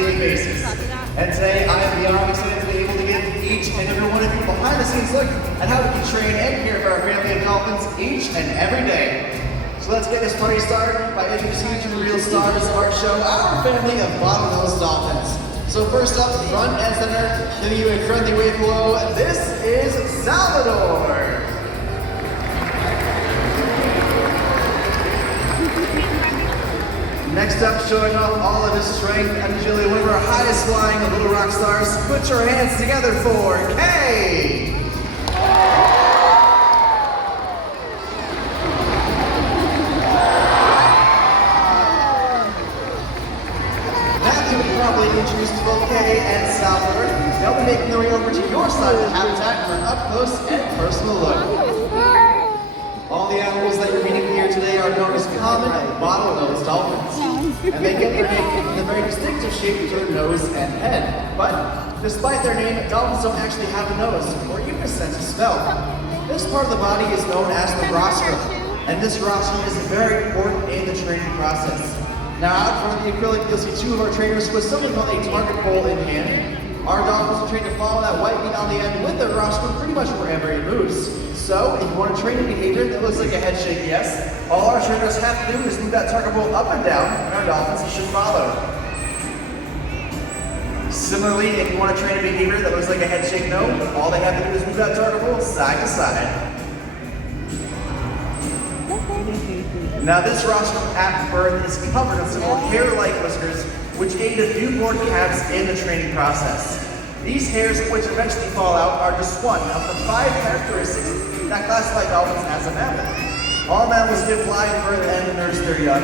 daily basis. And today I am beyond excited to be able to give each and every one of you behind the scenes look at how we can train and care for our family of dolphins each and every day. So let's get this party started by introducing you to the real stars of our show, our family of bottlenose dolphins. So first up, front and center, giving you a friendly wave hello, this is Salvador. Next up, showing off all of his strength and agility, one of our highest flying little rock stars. Put your hands together for Kay! Introduced to both Kay and Salvador. They'll be making their way over to your side of the habitat for an up-close and personal look. All the animals that you're meeting here today are known as common bottlenose dolphins. And they get their name from the very distinctive shape to their nose and head. But despite their name, dolphins don't actually have a nose or even a sense of smell. This part of the body is known as the rostrum. And this rostrum is very important in the training process. Now, out front of the acrylic, you'll see two of our trainers with something called a target pole in hand. Our dolphins are trained to follow that white bead on the end with their rostrum pretty much wherever it moves. So, if you want to train a behavior that looks like a head shake yes, all our trainers have to do is move that target pole up and down, and our dolphins should follow. Similarly, if you want to train a behavior that looks like a head shake no, all they have to do is move that target pole side to side. Now this rostrum at birth is covered with several hair-like whiskers which aid the newborn calves in the training process. These hairs, which eventually fall out, are just one of the 5 characteristics that classify dolphins as a mammal. All mammals give live birth and nurse their young.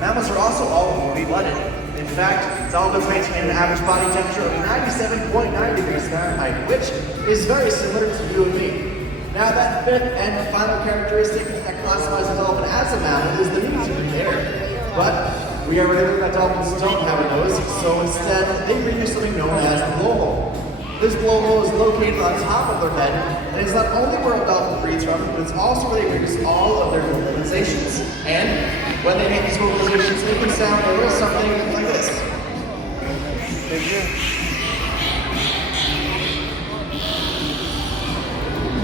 Mammals are also all warm-blooded. In fact, dolphins maintain an average body temperature of 97.9 degrees Fahrenheit, which is very similar to you and me. Now that fifth and final characteristic that classifies a dolphin as a mammal is the need to care. But we already know that dolphins don't have a nose, so instead they bring you something known as the blowhole. This blowhole is located on top of their head, and it's not only where a dolphin breathes from, but it's also where they produce all of their vocalizations. And when they make these vocalizations, they can sound a little something like this.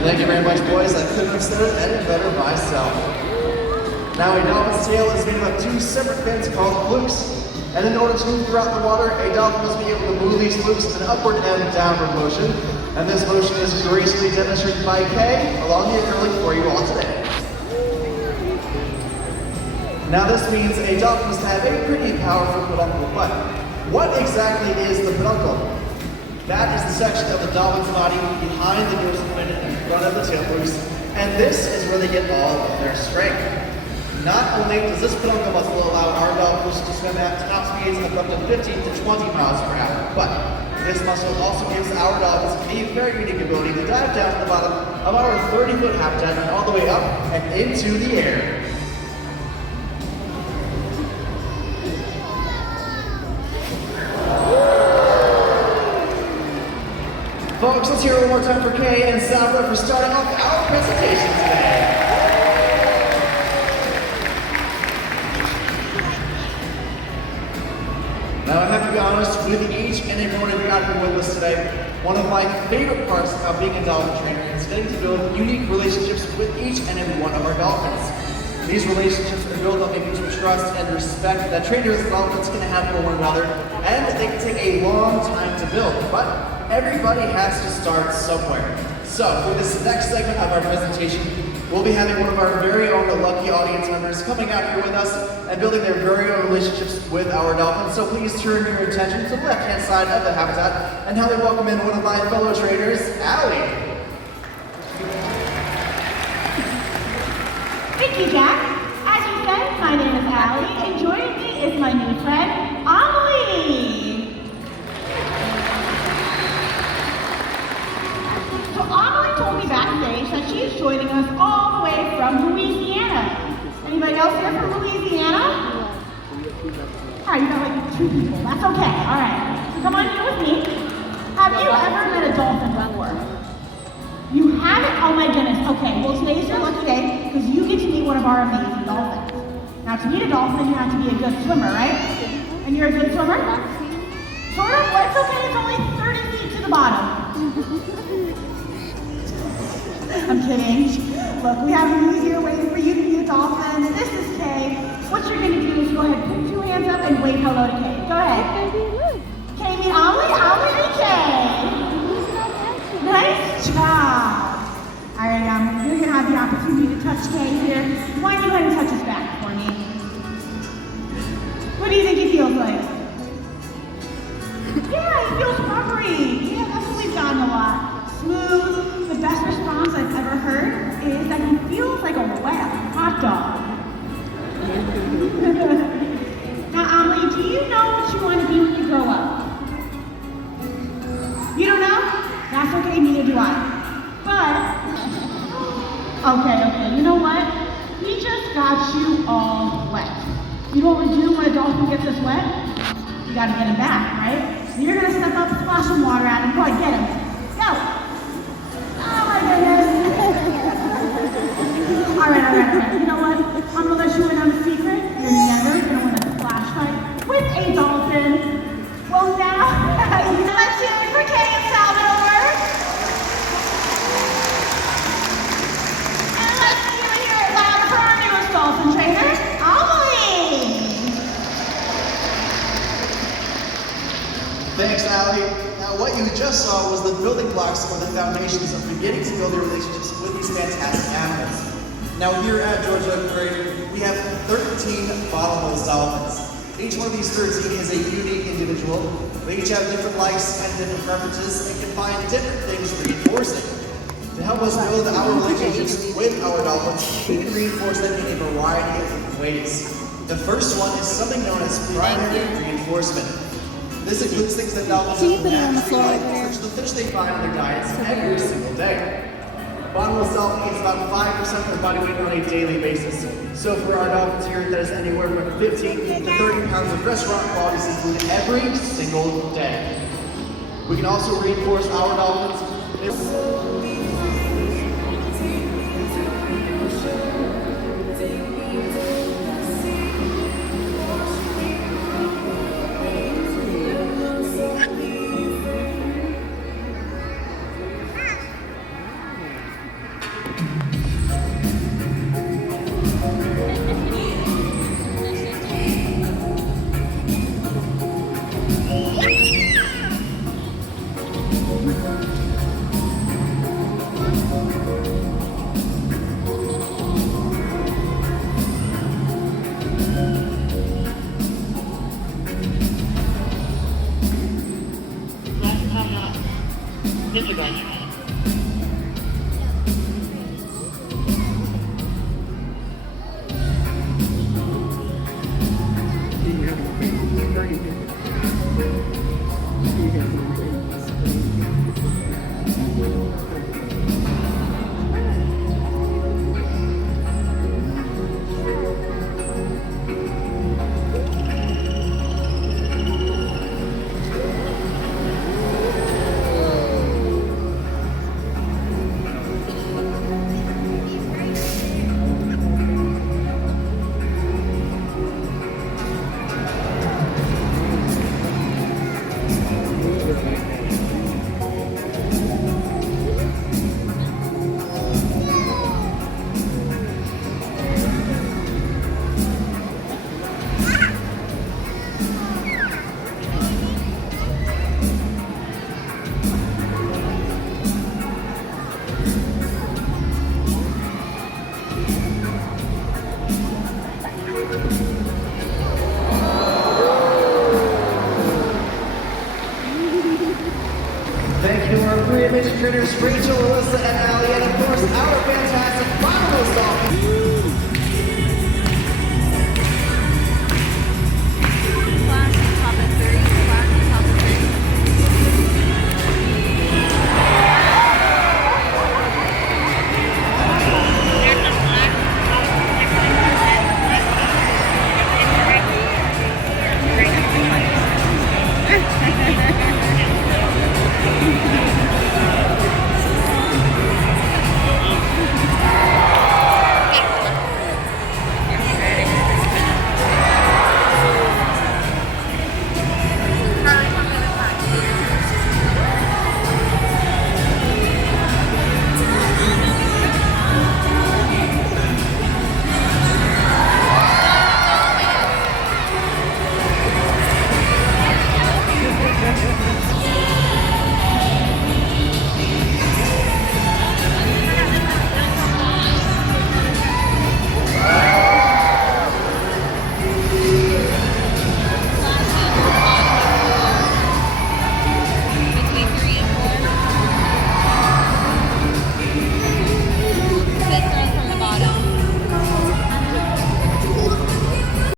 Thank you very much, boys. I couldn't have said it any better myself. Now, a dolphin's tail is made up of 2 separate fins called flukes. And in order to move throughout the water, a dolphin must be able to move these flukes in an upward and downward motion. And this motion is gracefully demonstrated by Kay along the acrylic for you all today. Now, this means a dolphin must have a pretty powerful peduncle. But what exactly is the peduncle? That is the section of the dolphin's body behind the dorsal fin in front of the tail flukes, and this is where they get all of their strength. Not only does this peduncle muscle allow our dolphins to swim at top speeds of up to 15 to 20 miles per hour, but this muscle also gives our dolphins a very unique ability to dive down to the bottom of our 30-foot habitat and all the way up and into the air. Folks, let's hear it one more time for Kay and Salvador for starting off our presentation today. Now, I have to be honest with each and every one of you out here with us today. One of my favorite parts of being a dolphin trainer is getting to build unique relationships with each and every one of our dolphins. These relationships are built on a mutual trust and respect that trainers and dolphins can have for one another, and they can take a long time to build, but everybody has to start somewhere. So, for this next segment of our presentation, we'll be having one of our very own lucky audience members coming out here with us and building their very own relationships with our dolphins. So please turn your attention to the left-hand side of the habitat and help me welcome in one of my fellow trainers, Allie. Thank you, Jack. As you said, my name is Allie, and joining me is my new friend, Amelie. So Amelie told me backstage that she is joining us all the way from Louisiana. Anybody else here from Louisiana? All right, you got like 2 people. That's okay. All right. So come on here with me. Have you ever met a dolphin before? You haven't? Oh my goodness. Okay, well today's your lucky day because you get to meet one of our amazing dolphins. Now to meet a dolphin, you have to be a good swimmer, right? And you're a good swimmer? bottom. I'm kidding. Look, we have you here waiting for you to be a dolphin. This is Kay. What you're going to do is go ahead, put 2 hands up and wave hello to Kay. Go ahead. Kay, meet Ollie, and Kay. Nice job. All right, you're going to have the opportunity to touch Kay here. Why don't you go ahead and touch his back for me? What do you think he feels like? Yeah, he feels rubbery. Yeah, that's what we've gotten a lot. Smooth. The best response I've ever heard is that he feels like a wet hot dog. Now, Amelie, do you know what you want to be when you grow up? You don't know? That's okay, neither do I. But, okay, you know what? We just got you all wet. You know what we do when a dolphin gets us wet? You gotta get him back, right? So you're gonna step up, splash some water at him, go ahead, get him. Go! Oh my goodness! Alright. You know what? I'm gonna let you in on a secret. You're never gonna win a splash fight with a dolphin. Well now, let's hear it for Kay and Salvador. And let's hear it loud for our newest dolphin trainer, Amelie. Thanks, Allie. Now, what you just saw was the building blocks or the foundations of beginning to build their relationships with these fantastic animals. Now, here at Georgia Aquarium, we have 13 bottlenose dolphins. Each one of these 13 is a unique individual. They each have different likes and different preferences and can find different things reinforcing. To help us build our relationships with our dolphins, we can reinforce them in a variety of different ways. The first one is something known as primary reinforcement. This includes things that dolphins naturally like, such as the fish they find in their diets every single day. Bottlenose dolphin eats about 5% of their body weight on a daily basis. So for our dolphins here, that is anywhere from 15 to 30 pounds of restaurant quality seafood every single day. We can also reinforce our dolphins. Thank you to our three amazing trainers, Rachel, Alyssa, and Allie, and of course, our fantastic bottlenose dolphins.